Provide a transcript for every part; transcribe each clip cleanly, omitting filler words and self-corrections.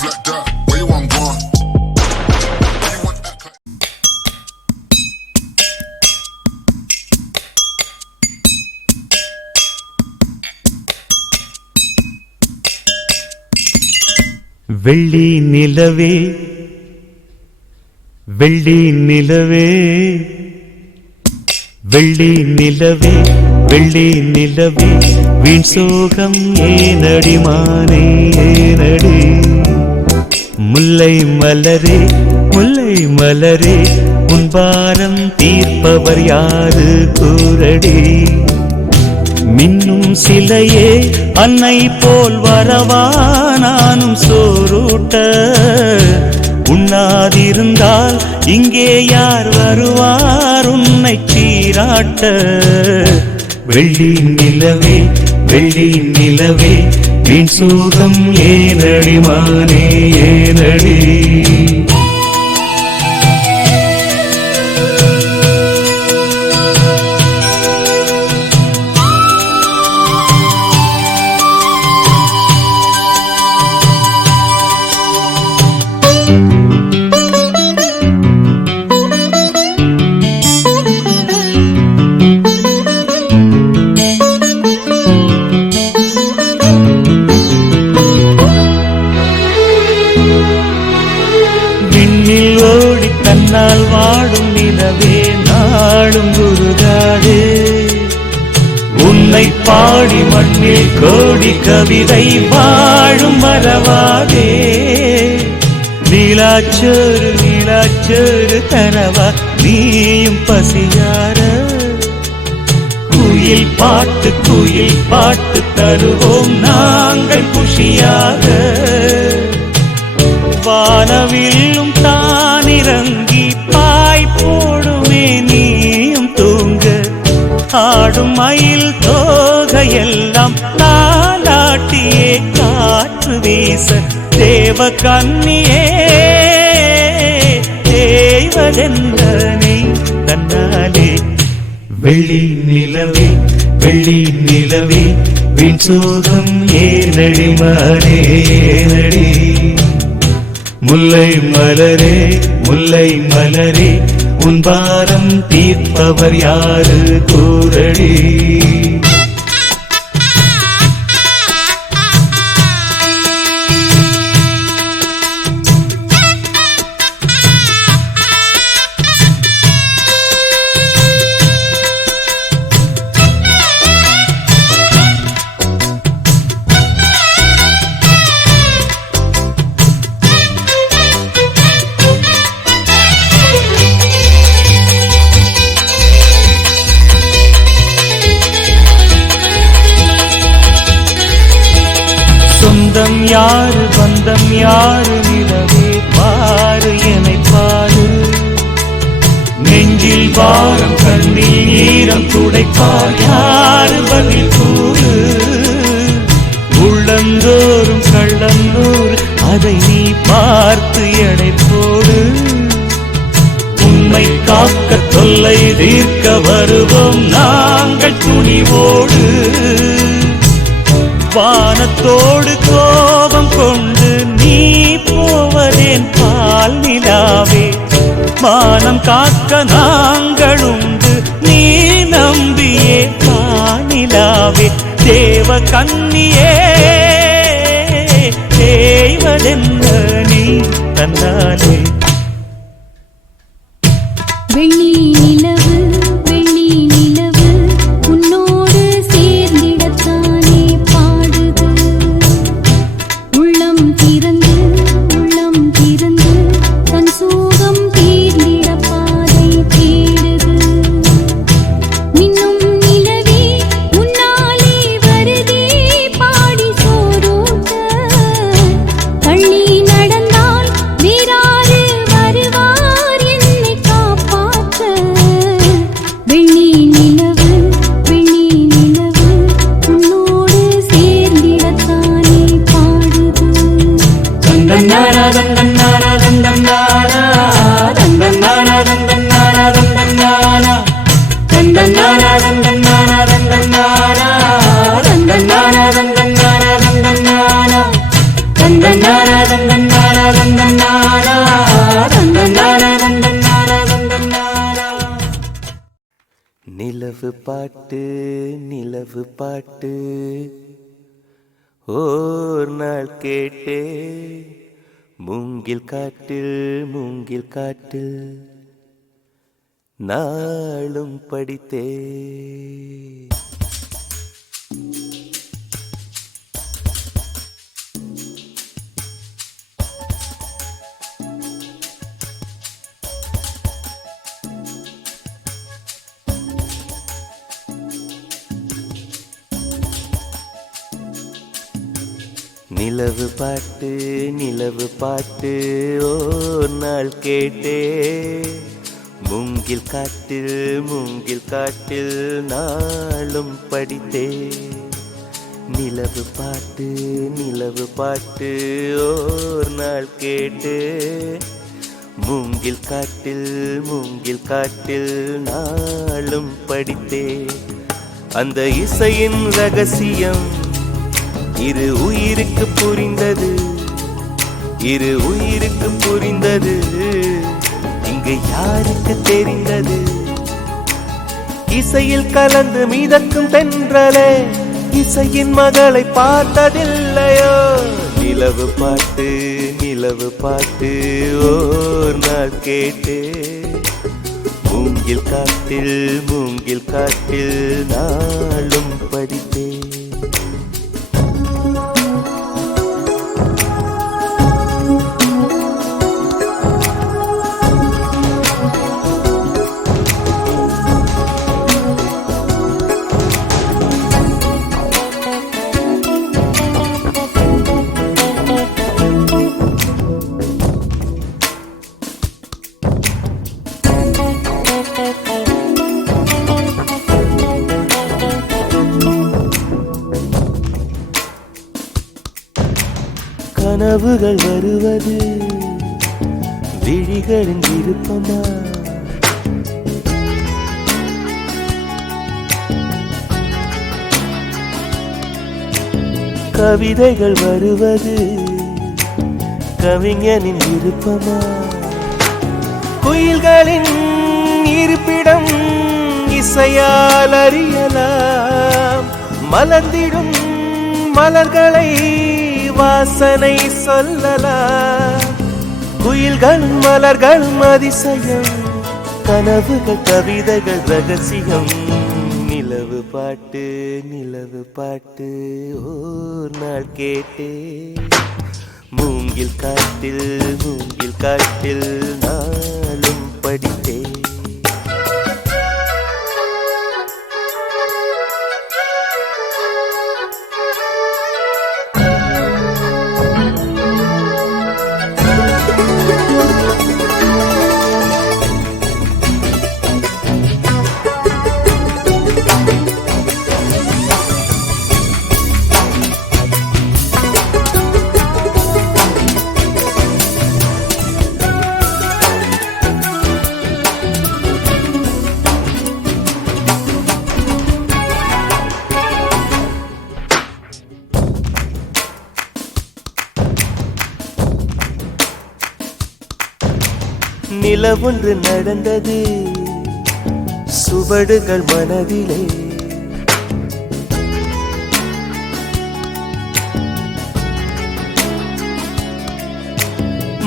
move like that. Where you want gone? Where you want act like? வெள்ளி நிலவே வெள்ளி நிலவே வெள்ளி நிலவே வெள்ளி நிலவே வீண் சோகம் ஏனடி மானே ஏனடி முல்லை மலரே முல்லை மலரே உன் பாரம் தீர்ப்பவர் யாரு கூரடி மின்னும் சிலையே அன்னை போல் வரவா நானும் சோரூட்ட உண்ணாதிருந்தால் இங்கே யார் வருவார் உன்னை சீராட்ட வெள்ளி நிலவே வெள்ளி நிலவே வீண் சோகம் ஏனடி மானே ஏனடி தன்னால் வாடும் நிலவே நாடும் குருகாதே உன்னை பாடி மண்ணில் கோடி கவிதை வாழும் மறவாதே நீலாச்சோறு நீலாச்சோறு தரவா நீயும் பசியார குயில் பாட்டு தருவோம் நாங்கள் குஷியாக வானவில்லும் தானிறங்கி பாய் போடுமே நீயும் தூங்க ஆடும் மயில் தோகையெல்லாம் தாலாட்டியே காற்று வீச தேவ கன்னியே தேவதென்னே தன்னாலே வெள்ளி நிலவே வெள்ளி நிலவே வீண் சோகம் ஏனடி மானே ஏனடி முல்லை மலரே முல்லை மலரே உன் பாரம் தீர்ப்பவர் யாரு கூரடி சொந்தம் யாரு பந்தம் யாரு நிலவே பாரு என்னை பாரு நெஞ்சில் பாரம் கண்ணில் ஈரம் துடைப்பார் யாரு பதில் கூறு உள்ளந்தோறும் கள்ளந்தோறு அதை நீ பார்த்து எடை போடு உண்மை காக்க தொல்லை தீர்க்க வருவோம் நாங்கள் துணிவோடு வானத்தோடு கோபம் கொண்டு நீ போவதேன் பால் நிலாவே மானம் காக்க நாங்கள் உண்டு நீ நம்பியே காணிலாவே தேவ கன்னியே தேவதென்ன நீ தன்னாலே வெள்ளி நிலவு வெள்ளி நிலவு உன்னோடு சேர்ந்திடத்தானே பாடுது உள்ளம் திறந்து தன் சோகம் தீர்ந்திட பாதை தேடுது மின்னும் நிலவே உன்னாலே வருதே பாடி சோரோட்ட தள்ளி நடந்தால் வேறாறு வருவார் என்னை காப்பாற்ற வெள்ளி நிலவு உன்னோடு சேர்ந்திடத்தானே பாடுது தந்தன்னாரா தந்தன்னாரா தந்தன்னாரா தந்தன்னாரா தந்தன்னாரா தந்தன்னாரா தந்தன்னாரா தந்தன்னாரா தந்தன்னாரா தந்தன்னாரா தந்தன்னாரா தந்தன்னாரா தந்தன்னாரா தந்தன்னாரா நிலவு பாட்டு நிலவு பாட்டு ஓர் நாள் கேட்டே மூங்கில் காட்டில் நாளும் படித்தே நிலவு பாட்டு ஓர் நாள் கேட்டே மூங்கில் காட்டில் நாளும் படித்தே நிலவு பாட்டு ஓர் நாள் கேட்டே மூங்கில் காட்டில் நாளும் படித்தே அந்த இசையின் ரகசியம் இரு உயிருக்கு புரிந்தது இங்கு யாருக்கு தெரிந்தது இசையில் கலந்து மிதக்கும் தென்றலே இசையின் மகளை பார்த்ததில்லையோ நிலவு பாட்டு ஓர் நாள் கேட்டே மூங்கில் காட்டில் நாளும் படித்தே கனவுகள் வருவது விழிகளின் விருப்பமா கவிதைகள் வருவது கவிஞனின் விருப்பமா குயில்களின் இருப்பிடம் இசையால் அறியலாம் மலர்ந்திடும் மலர்களை வாசனை சொல்லலாம் குயில்களும் மலர்களும் அதிசயம் கனவுகள் கவிதைகள் ரகசியம் நிலவு பாட்டு ஓர் நாள் கேட்டே மூங்கில் காட்டில் நாளும் படித்தே நிலவொன்று நடந்தது சுவடுகள் மனதிலே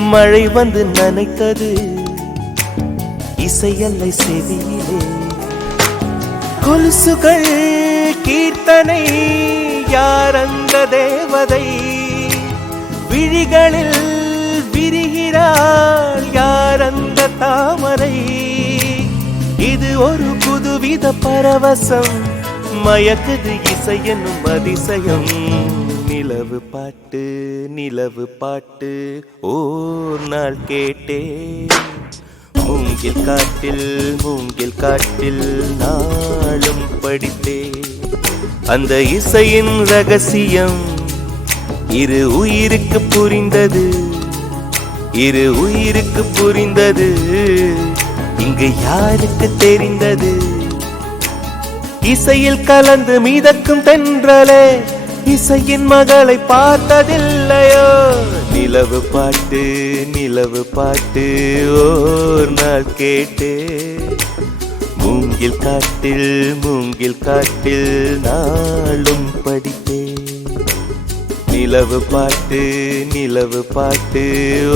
மழை வந்து நனைத்தது இசையல்லை செவியிலே கொலுசுகள் கீர்த்தனை யார் அந்த தேவதை விழிகளில் விரிகிறாள் யார் அந்த தாமரை இது ஒரு புதுவித பரவசம் மயக்குது இசை என்னும் அதிசயம் நிலவு பாட்டு ஓர் நாள் கேட்டே மூங்கில் காட்டில் நாளும் படித்தே அந்த இசையின் ரகசியம் இரு உயிருக்கு புரிந்தது இங்கு யாருக்கு தெரிந்தது இசையில் கலந்து மிதக்கும் தென்றலே இசையின் மகளை பார்த்ததில்லையோ நிலவு பாட்டு நிலவு பாட்டு ஓர் நாள் கேட்டு மூங்கில் காட்டில் நாளும் படித்தேன். நிலவு பாட்டு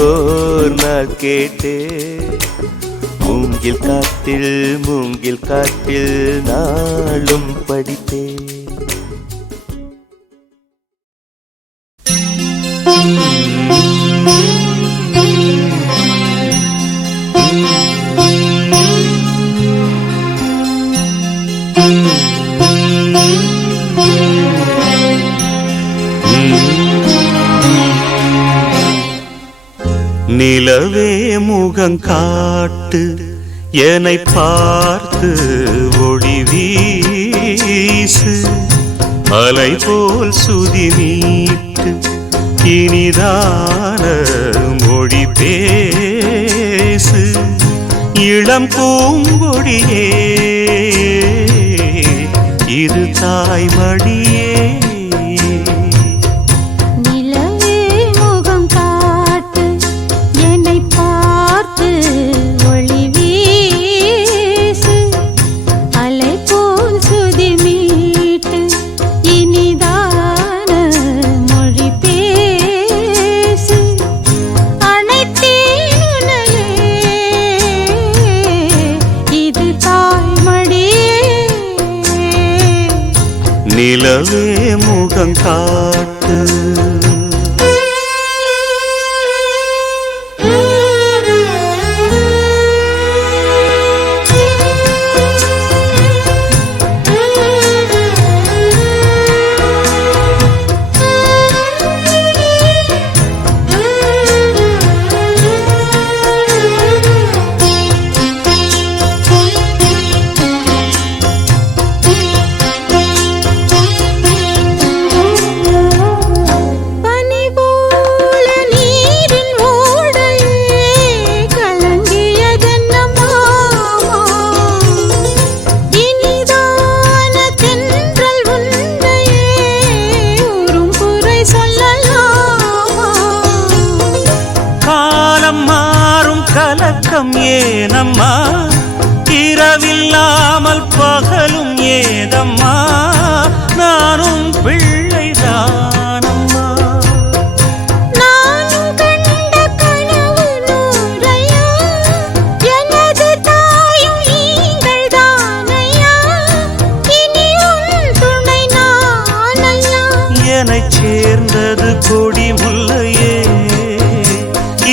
ஓர் நாள் கேட்டு மூங்கில் காட்டில் நாளும் படித்தேன். நிலவே முகங்காட்டு என்னை பார்த்து ஒளி வீசு அலை போல் சுதி நீட்டு இனிதான மொழி பேசு இளம் பூங்கொடியே இது தாய்மடியே. நிலவே முகங்காட்டு ஏனம்மா இரவில்லாமல் பகலும் ஏதம்மா நானும் பிள்ளைதானம்மா. நானும் கண்ட கனவு நூறையா எனது தாயும் நீங்கள் தானையா இனி உன் துணை நானையா. என்னைச் சேர்ந்தது கொடி முல்லையே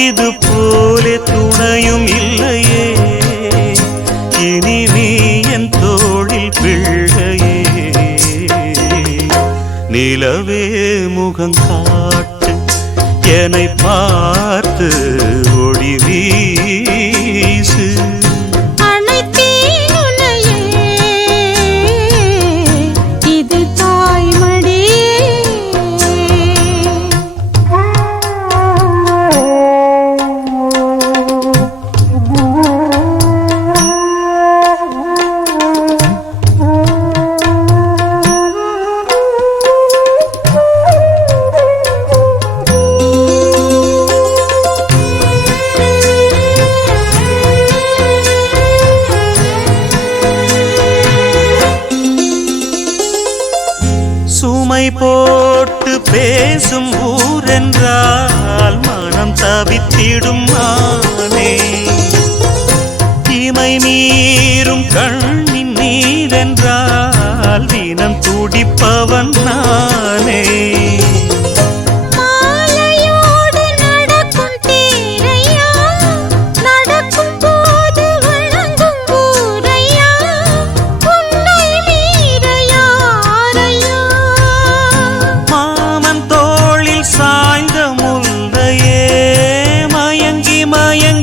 இது போலே துணையும் இல்லையே இனி நீ என் தோளில் பிள்ளையே. நிலவே முகங்காட்டு என்னை பார்த்து ஒளி வீசு இது தாய்மடி. சுமை போட்டு பேசும் ஊரென்றால் மனம் தவித்திடும் மானே இமை மீறும் கண்ணின் நீரென்றால் தினம் துடிப்பவன் நானே. சாய்ந்த முல்லையே மயங்கி மயங்கி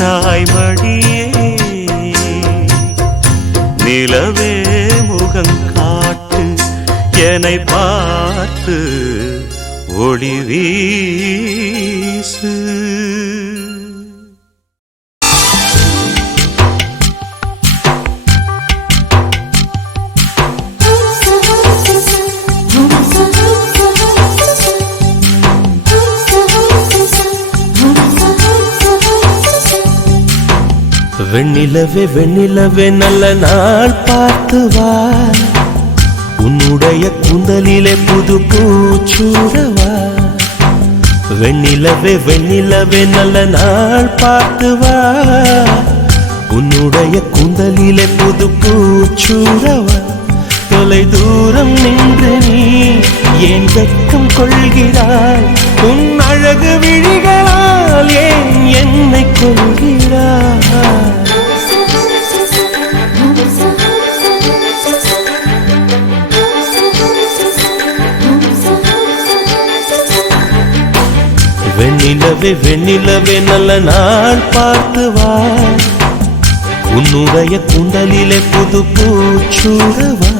தாய்மடியே நிலவே முகம் காட்டு என்னை பார்த்து ஒளி வீசு. வெண்ணிலவே வெண்ணிலவே நல்ல நாள் பார்த்து வா, உன்னுடைய கூந்தலிலே புது பூச்சூடவா. வெண்ணிலவே வெண்ணிலவே நல்ல நாள் பார்த்து வா, உன்னுடைய கூந்தலிலே புது பூச்சூடவா. தொலை தூரம் நின்று நீ ஏன் வெட்கம் கொள்கிறாய், உன் அழகு விழிகளால் ஏன் என்னை கொள்கிறாய். வெண்ணிலவே வெண்ணிலவே நல்ல நாள் பார்த்து வா, உன்னுடைய கூந்தலிலே புது பூச்சூடவா.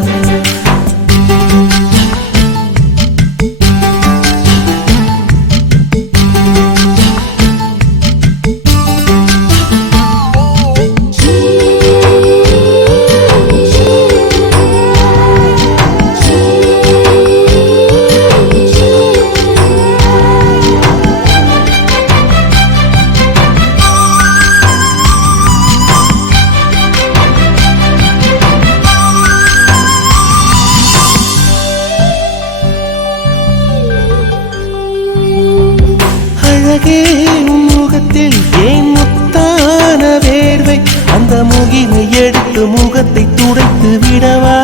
முகத்தில் ஏன் முத்தான வேர்வை, அந்த முகினை எடுத்து முகத்தை துடைத்து விடவா.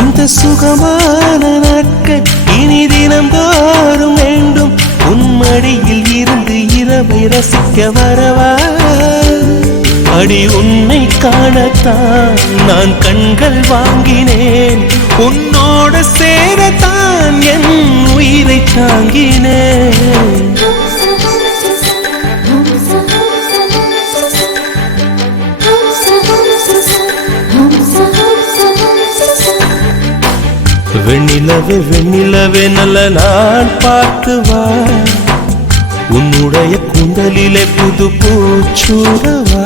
இந்த சுகமான நாட்கள் இனி தினம் தோறும் வேண்டும், உன் மடியில் இருந்து இரவை ரசிக்க வரவா. அடி உன்னை காணத்தான் நான் கண்கள் வாங்கினேன், உன்னோட சேரத்தான் என் உயிரை தாங்கினேன். வெண்ணிலவே வெண்ணிலவே நல்ல நாள் பார்த்து வா, உன்னுடைய கூந்தலிலே புது பூச்சூடவா.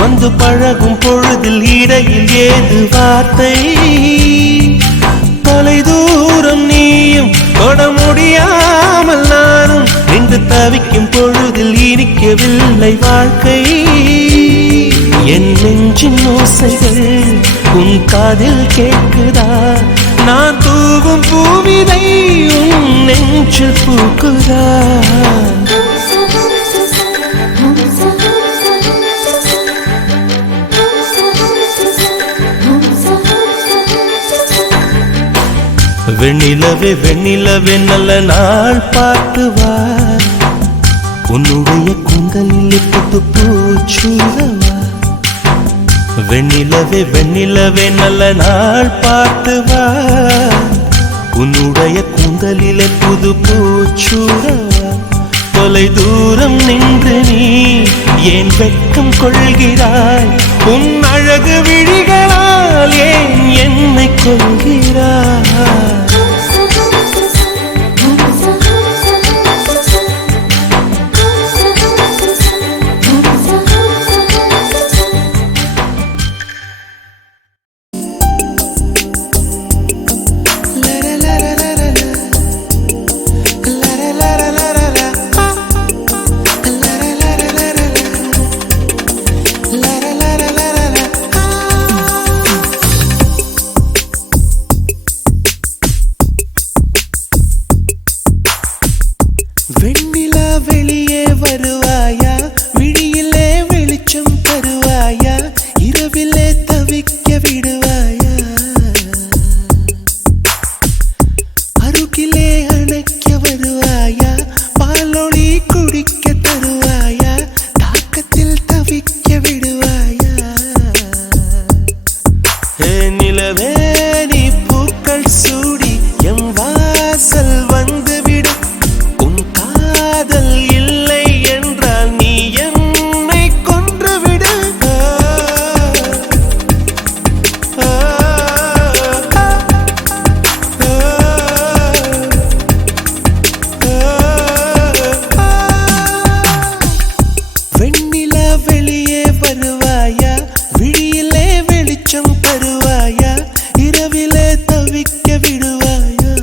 வந்து பழகும் பொழுதில் இடையில் ஏது வார்த்தை, தொலை தூரம் நீயும் தொட முடியாமல் நானும் நின்று தவிக்கும் பொழுதில் இனிக்கவில்லை வாழ்க்கை. என் நெஞ்சின் ஓசைகள் உன் காதில் கேட்குதா, நான் தூவும் பூவிதை உன் நெஞ்சில் பூக்குதா. வெண்ணிலவே வெண்ணிலவே நல்ல நாள் பார்த்து வா, உன்னுடைய கூந்தலில் புது பூச்சூடவா. வெண்ணிலவே வெண்ணிலவே நல்ல நாள் பார்த்து வா, உன்னுடைய கூந்தலில் புது பூச்சூடவா. தொலை தூரம் நின்று நீ ஏன் வெட்கம் கொள்கிறாய், உன் அழகு விழிகளால் ஏன் என்னை கொள்கிறாய். வெளியே வருவாயா விழியிலே வெளிச்சம் தருவாயா இரவிலே தவிக்க விடுவாயா அருகிலே அணைக்க வருவாயா பாலொளி குடிக்க தருவாயா தாக்கத்தில் தவிக்க விடுவாயா நிலவே நீ பூக்கள் சூடி எம் வாசல் வந்துவிடு உன் காதல் இல்லை என்றால் நீ என்னை கொன்றுவிடு வெண்ணிலா வெளியே வருவாயா விழியிலே வெளிச்சம் தருவாயா இரவிலே தவிக்க விடுவாயா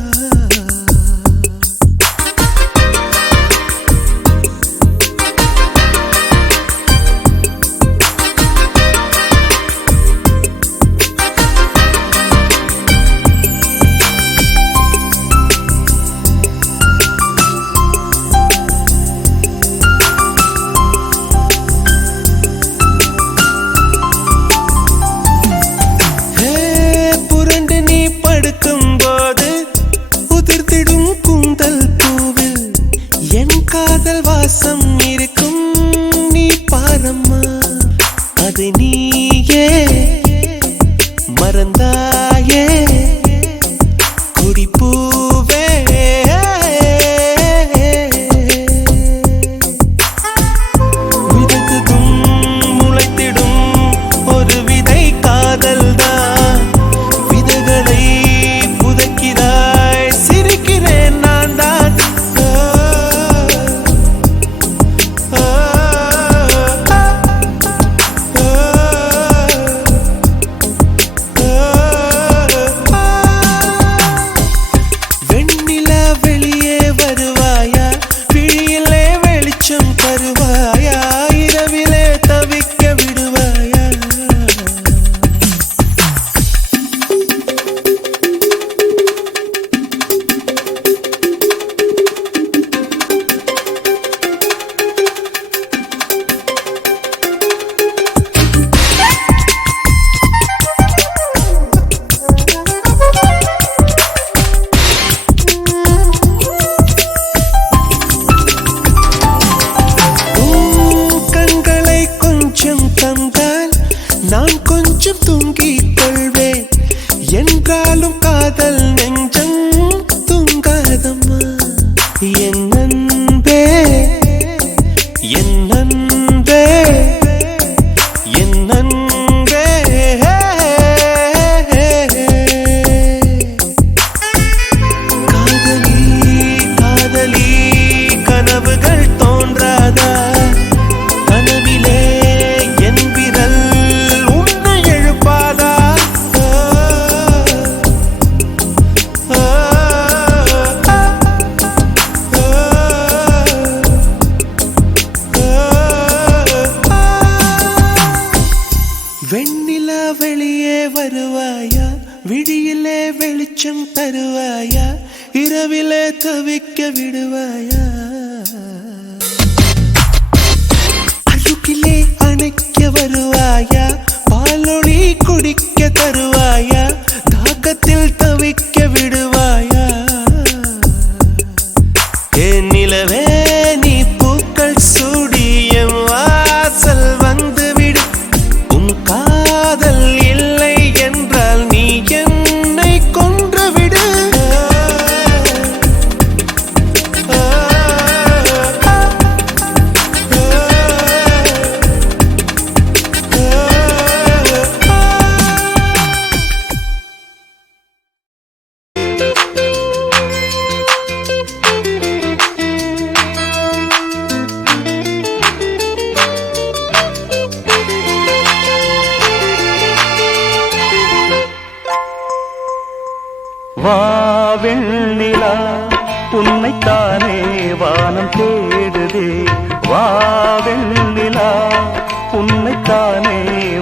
புரண்டு நீ படுக்கும் போது உதிர்த்திடும் கூந்தல் பூவில் என் காதல் வாசம் இருக்கும் நீ பாரம்மா அதை நீயே மறந்தாயே கொடிப்பூவே விதக்குதும் முளைத்திடும் ஒரு விதை காதல்தான் விதைகளை புதைக்கிறாய் சிரிக்கிறேன் நான் தான் வெண்ணிலா வெளியே வருவாயா விழியிலே வெளிச்சம் தருவாயா இரவிலே தவிக்க விடுவாயா கண்களை கொஞ்சம் தந்தால் நான் கொஞ்சம் தூங்கிக் கொள்வேன் என்றாலும் காதல் நெஞ்சம் தூங்காதம்மா என் அன்பே என் அன்பே என் அன்பே காதலி காதலி கனவுகள் தோன்றாதா கனவிலே என் விரல் உன்னை எழுப்பாதா வெண்ணிலா வெளியே வருவாயா விழியிலே வெளிச்சம் தருவாயா இரவிலே தவிக்க விடுவாயா அருகிலே அணைக்க வருவாயா பாலொளி குடிக்க தருவாயா தாக்கத்தில் தவிக்க விடுவாயா நிலவே நீ பூக்கள் சூடி எம் வாசல் வந்துவிடு உன் காதல் இல்லை என்றால் நீ என்னை கொன்றுவிடு வாவெண்ணிலா உன்னைத்தானே வானம் தேடுதே வாவெண்ணிலா உன்னைத்தானே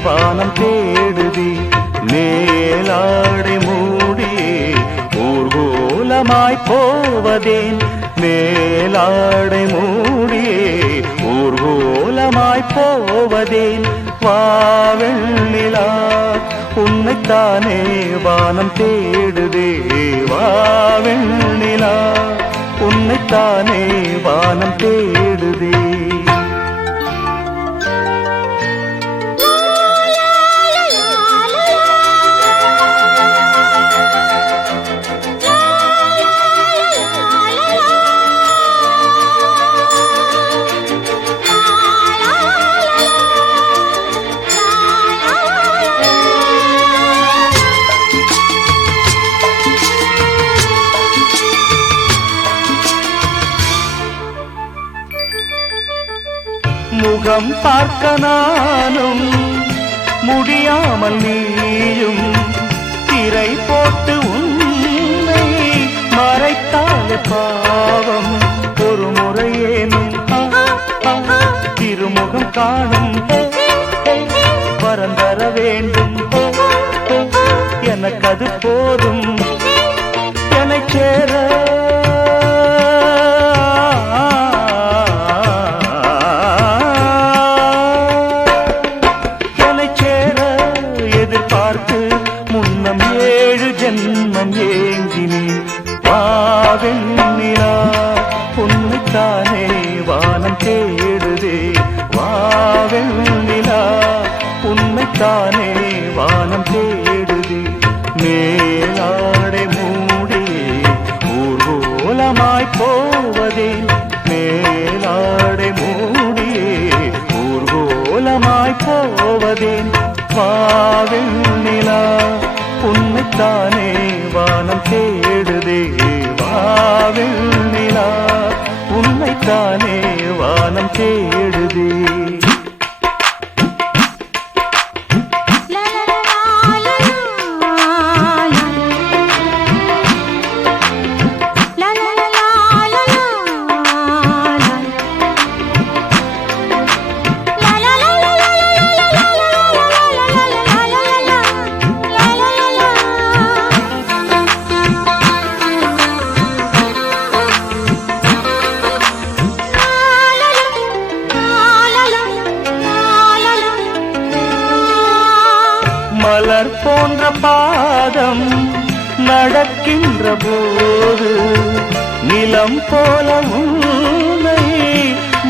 வானம் தேடுதே மேலாடை மூடியே ஊர்கோலமாய் போவதேன் மேலாடை மூடியே ஊர்வலமாய் போவதேன் வாவெண்ணிலா உன்னைத்தானே வானம் தேடுதே வாவெண்ணிலா உன்னைத்தானே வானம் தேடுதே முகம் பார்க்க நானும் முடியாமல் நீயும் திரை போட்டு உன்னை மறைத்தாலே பாவம் ஒரு முறையேனும் திருமுகம் காணும் வரந்தர வேண்டும் எனக்கு அது போதும் என்னை சேர வாவெண்ணிலா உன்னைத்தானே வானம் தேடுதே வாவெண்ணிலா உன்னைத்தானே வானம் தேடுதே மேலாடை மூடியே ஊர்வலமாய் போவதே மேலாடை மூடியே ஊர்வலமாய் போவதே வாவெண்ணிலா உன்னைத்தானே வானம் தேடுதே வாவெண்ணிலா உன்னைத்தானே வானம் தேடுதே மலர் போன்ற பாதம் நடக்கின்ற போது நிலம் போல உன்னை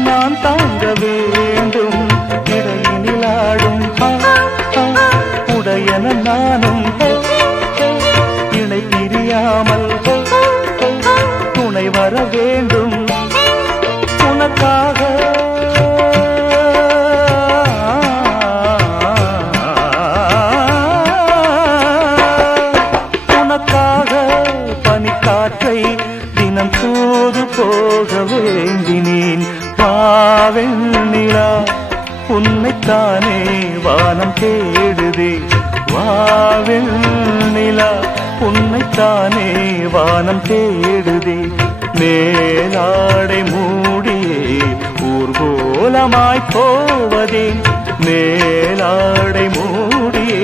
நான் தாங்க வேண்டும் இடையினிலாடும் உடையன நானும் இணை பிரியாமல் துணை வர வேண்டும் உனக்காக பனிக்காற்றை தினம் தூது போக வேண்டினேன் வாவெண்ணிலா உன்னைத்தானே வானம் தேடுதே வாவெண்ணிலா உன்னைத்தானே வானம் தேடுதே மேலாடை மூடியே ஊர்வலமாய் போவதே மேலாடை மூடியே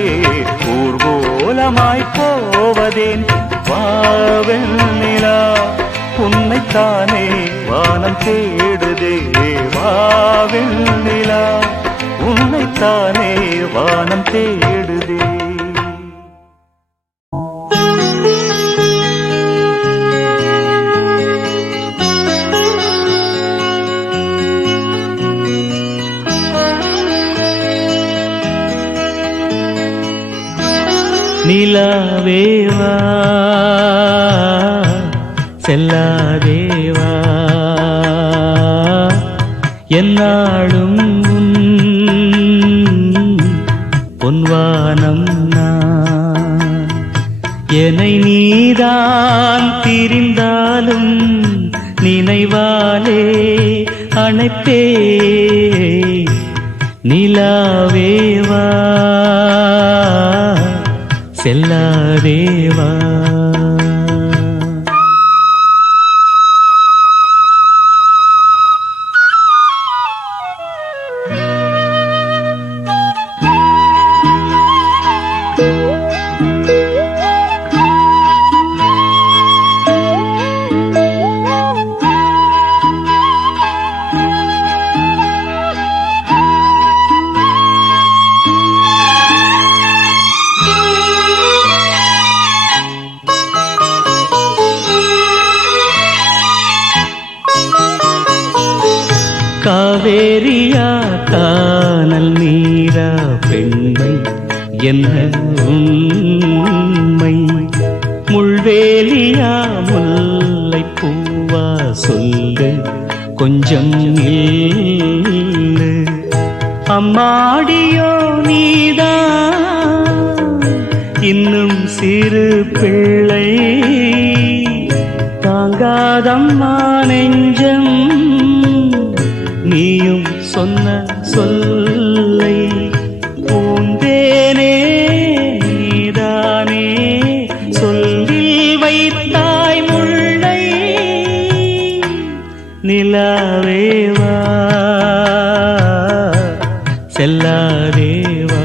ஊர்வலமாய் போவதேன் வாவெண்ணிலா உன்னைத்தானே வானம் தேடுதே வாவெண்ணிலா உன்னைத்தானே வானம் தேடுதே நிலாவேவா செல்லாதேவா என்னாலும் பொன்வானம் நான் என்னை நீதான் திரிந்தாலும் நினைவாலே அணைப்பே நிலாவேவா செல்லாதேவா காவேரியா கானல் நீரா பெண்மை என்ன உண்மை? முள்வேலியா முல்லை பூவா சொல்லு கொஞ்சம் நில்லு. அம்மாடியோ நீதான் இன்னும் சிறு பிள்ளை, தாங்காதம்மா நெஞ்சம் நீயும் சொன்ன சொல்லை. பூந்தேனே நீதானே சொல்லில் வைத்தாய் முல்லை, நிலாவேவா செல்லாதேவா.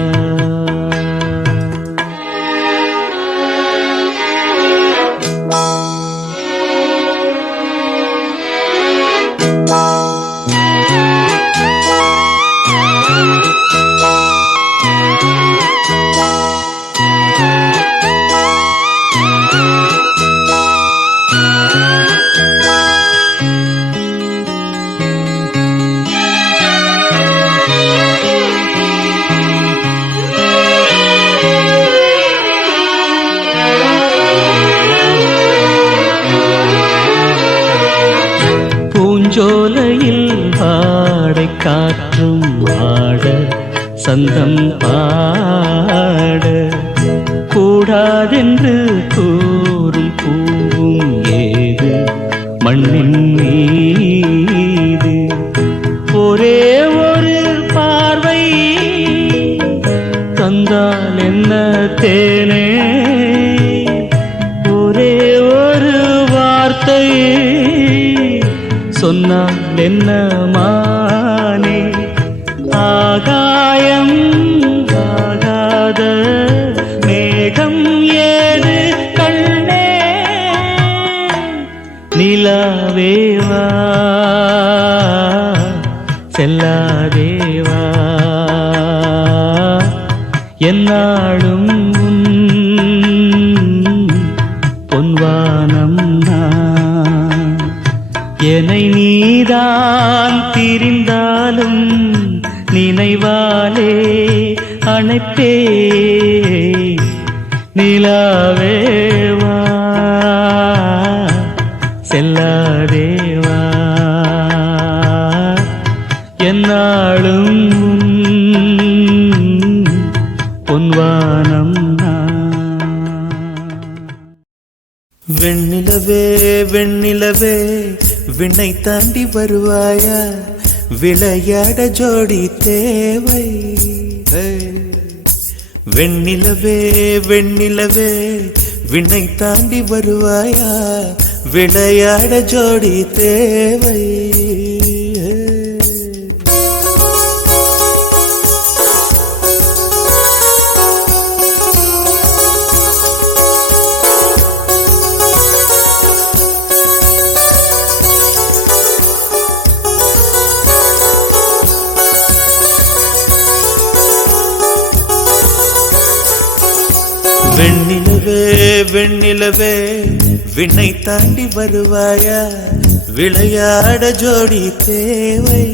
பூஞ்சோலையில் பாடை காற்றும் ஆட சந்தம் பாட, கூடாதென்று கூறும் பூவும் ஏது மண்ணின் மீது. ஒரே ஒரு பார்வை தந்தால் என்ன தேனே, ஒரே ஒரு வார்த்தை சொன்னால் என்ன மானே. ஆகாயம் ஆகாத மேகம் ஏது கண்ணே, நிலாவேவா செல்லாதேவா. என்னாலும் பொன்வானம் நான், என்னை நீதான் திரிந்தாலும் நினைவாலே அணைப்பே. நிலாவேவா செல்லாதேவா, என்னாலும் பொன்வானம் நான். வெண்ணிலவே வெண்ணிலவே விண்ணை தாண்டி வருவாயா, விளையாட ஜோடி தேவை. வெண்ணிலவே வெண்ணிலவே விண்ணை தாண்டி வருவாயா, விளையாட ஜோடி தேவை. வெண்ணிலவே வெண்ணிலவே விண்ணை தாண்டி வருவாயா, விளையாட ஜோடி தேவை.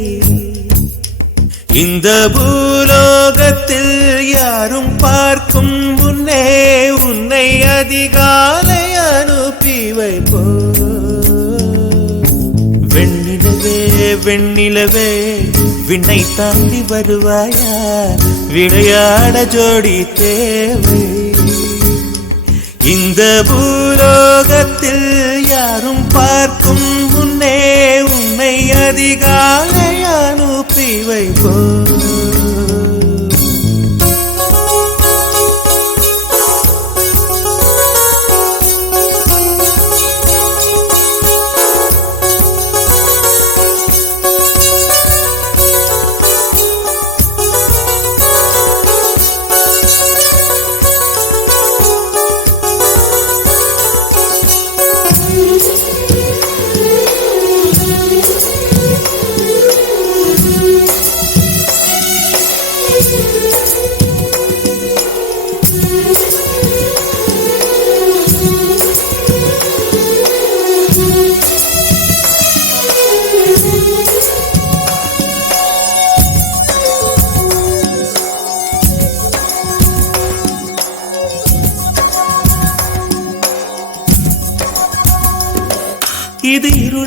இந்த பூலோகத்தில் யாரும் பார்க்கும் முன்னே உன்னை அதிகாலை அனுப்பி வைப்போ. வெண்ணிலவே வெண்ணிலவே விண்ணை தாண்டி வருவாயா, விளையாட ஜோடி தேவை. இந்த பூலோகத்தில் யாரும் பார்க்கும் முன்னே உன்னை அதிகாலை அனுப்பி வைப்போ.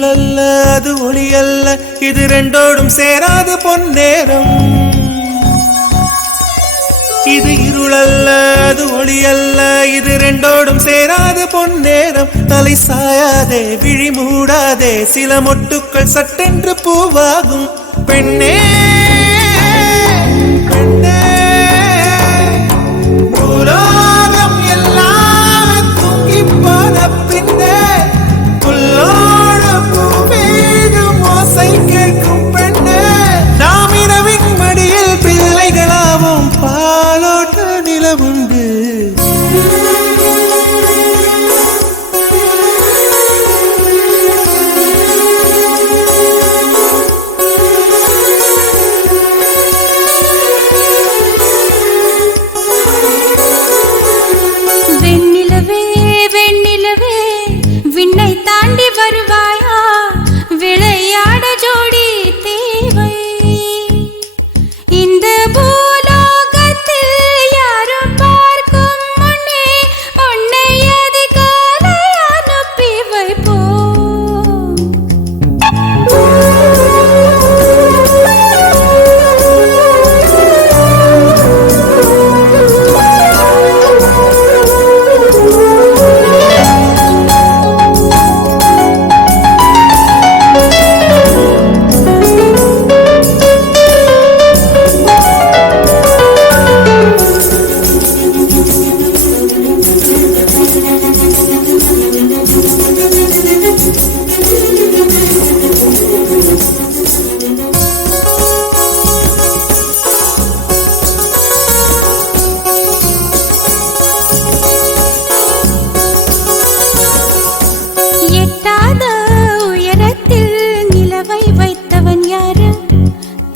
இருளல்ல அது ஒளி அல்ல, இது ரெண்டோடும் சேராத பொன்னேரம். இது இருளல்ல அது ஒளி அல்ல, இது ரெண்டோடும் சேராத பொன்னேரம். தலை சாயாதே விழி மூடாதே, சில மொட்டுக்கள் சட்டென்று பூவாகும். பெண்ணே பெண்ணே உலகம் எல்லாம் தூங்கி போன பின்னே புல்லோடு பூமீதும் ஓசை கேட்கும் பெண்ணே. நாம் இரவின் மடியில் பிள்ளைகளாவும் பாலோட்ட நிலவுண்டு. வெண்ணிலவே வெண்ணிலவே விண்ணை தாண்டி வருவாயா, விளையாட ஜோடி தேவை. இந்த பூலோகத்தில் யாரும் பார்க்கும் முன்னே உன்னை அதிகாலை அனுப்பி வைப்போம். எட்டாத உயரத்தில் நிலவை வைத்தவன் யாரு,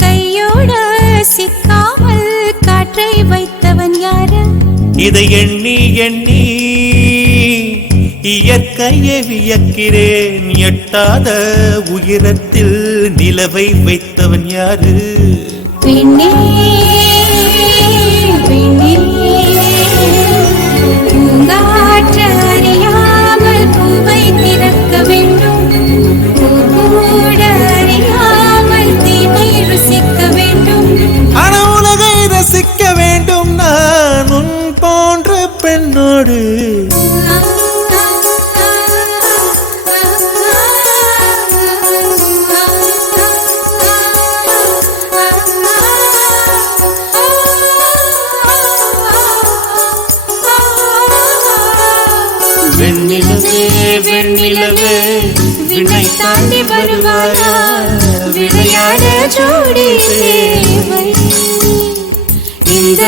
கையோட சிக்காமல் காற்றை வைத்தவன் யாரு. இதை எண்ணி எண்ணி இயற்கையை வியக்கிறேன். எட்டாத உயரத்தில் நிலவை வைத்தவன் யாரு. பெண்ணே பெண்ணே பூங்காற்று அறியாமல் பூவை திறக்க வேண்டும், பூக்கூட அறியாமல் தீமை ருசிக்க வேண்டும். ஆன உலகை ரசிக்க வேண்டும் நான் உன் போன்ற பெண்ணோடு. வெண்ணிலவே வெண்ணிலவே விண்ணை தாண்டி வருவாயா, விளையாட ஜோடி தேவை. இந்த